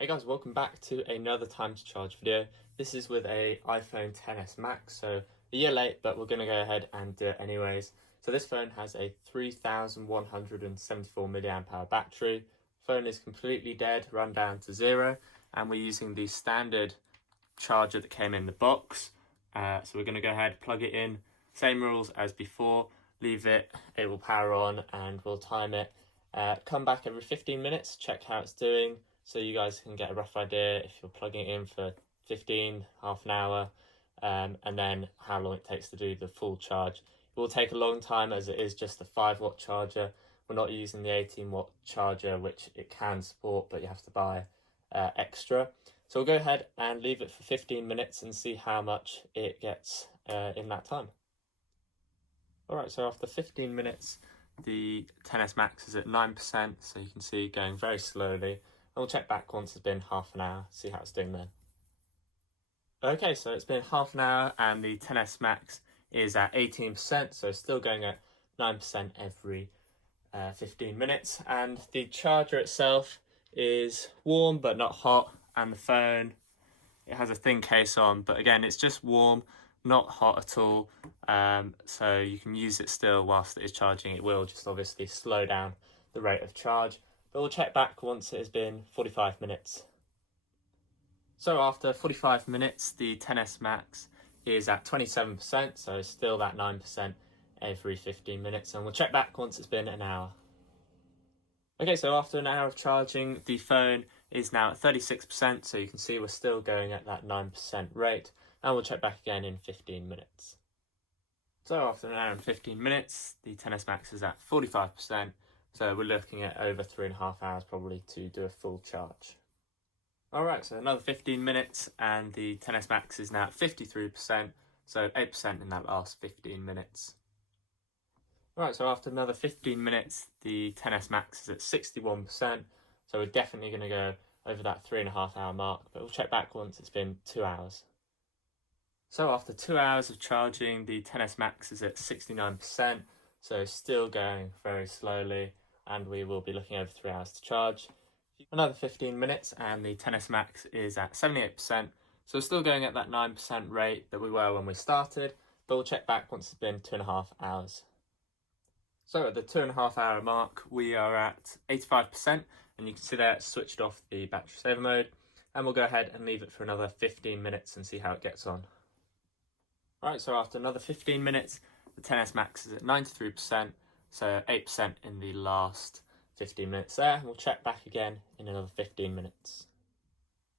Hey guys, welcome back to another time to charge video. This is with a iPhone XS Max, so a year late, but we're going to go ahead and do it anyways. So this phone has a 3174 milliamp hour battery. Phone is completely dead, run down to zero, and we're using the standard charger that came in the box. So we're going to go ahead, plug it in, same rules as before, leave it, it will power on, and we'll time it. Come back every 15 minutes, check how it's doing, so you guys can get a rough idea if you're plugging it in for 15, half an hour, and then how long it takes to do the full charge. It will take a long time as it is just a 5-watt charger. We're not using the 18-watt charger, which it can support, but you have to buy extra. So we'll go ahead and leave it for 15 minutes and see how much it gets in that time. Alright, so after 15 minutes, the XS Max is at 9%, so you can see going very slowly. And we'll check back once it's been half an hour, see how it's doing then. Okay, so it's been half an hour and the XS Max is at 18%, so still going at 9% every 15 minutes. And the charger itself is warm but not hot, and the phone, it has a thin case on, but again, it's just warm, not hot at all. So you can use it still whilst it is charging. It will just obviously slow down the rate of charge, but we'll check back once it has been 45 minutes. So after 45 minutes, the XS Max is at 27%, so still that 9% every 15 minutes, and we'll check back once it's been an hour. Okay, so after an hour of charging, the phone is now at 36%, so you can see we're still going at that 9% rate, and we'll check back again in 15 minutes. So after an hour and 15 minutes, the XS Max is at 45%, so we're looking at over 3.5 hours probably to do a full charge. Alright, so another 15 minutes and the XS Max is now at 53%, so 8% in that last 15 minutes. Alright, so after another 15 minutes, the XS Max is at 61%, so we're definitely going to go over that 3.5 hour mark, but we'll check back once it's been 2 hours. So after 2 hours of charging, the XS Max is at 69%, so still going very slowly, and we will be looking over 3 hours to charge. Another 15 minutes and the XS Max is at 78%, so still going at that 9% rate that we were when we started, but we'll check back once it's been 2.5 hours. So at the 2.5 hour mark, we are at 85%, and you can see there it's switched off the battery saver mode, and we'll go ahead and leave it for another 15 minutes and see how it gets on. Alright, so after another 15 minutes, the XS Max is at 93%, so 8% in the last 15 minutes there, and we'll check back again in another 15 minutes.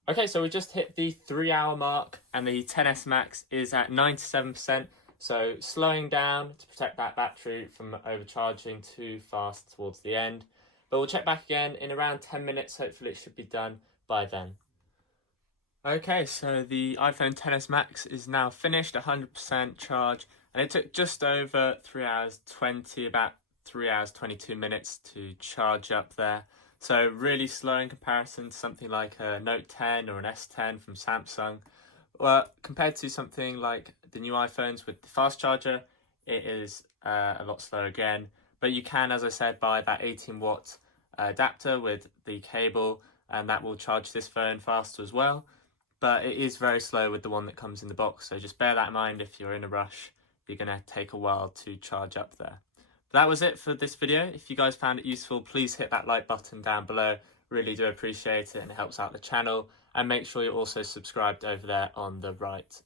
Okay, so we just hit the 3 hour mark, and the XS Max is at 97%, so slowing down to protect that battery from overcharging too fast towards the end. But we'll check back again in around 10 minutes, hopefully it should be done by then. Okay, so the iPhone XS Max is now finished, 100% charge, and it took just over 3 hours 20, about 3 hours 22 minutes to charge up there. So really slow in comparison to something like a Note 10 or an S10 from Samsung. Well, compared to something like the new iPhones with the fast charger, it is a lot slower again. But you can, as I said, buy that 18-watt adapter with the cable, and that will charge this phone faster as well. But it is very slow with the one that comes in the box, so just bear that in mind if you're in a rush. You're going to take a while to charge up there. But that was it for this video. If you guys found it useful, please hit that like button down below. Really do appreciate it, and it helps out the channel. And make sure you're also subscribed over there on the right